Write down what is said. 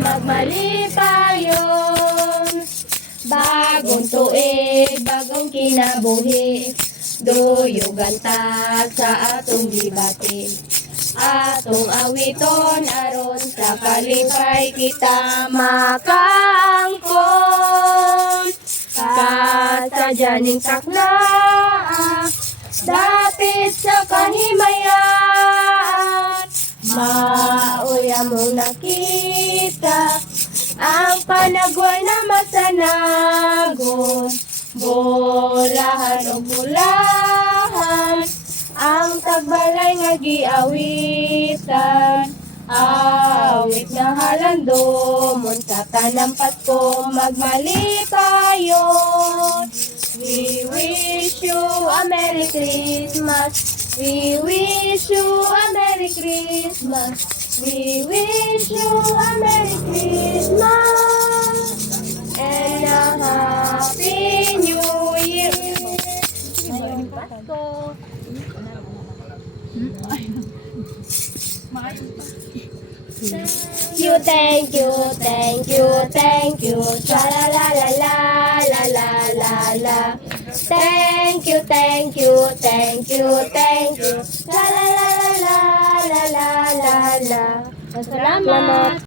magmalipayon. Bagong tuig, bagong kinabuhi, duyugan ta sa atong gibati. Atong awiton aron sa kalipay kita makaangkon. Kasadyaning takna dapit sa kahimayan, mauya mong nakita ang panagway na masanagon. Bolahan o bulahan ang tagbalay nga giawitan. Awit na halandomon sa tanang Pasko magmalipayon. We wish you a Merry Christmas. We wish you a Merry Christmas. We wish you a Merry Christmas and a Happy New Year. Pasko. Thank you, thank you, thank you, tra la la la la la la la la. Thank you, thank you, thank you, thank you, tra la la la la la la la. Salamat.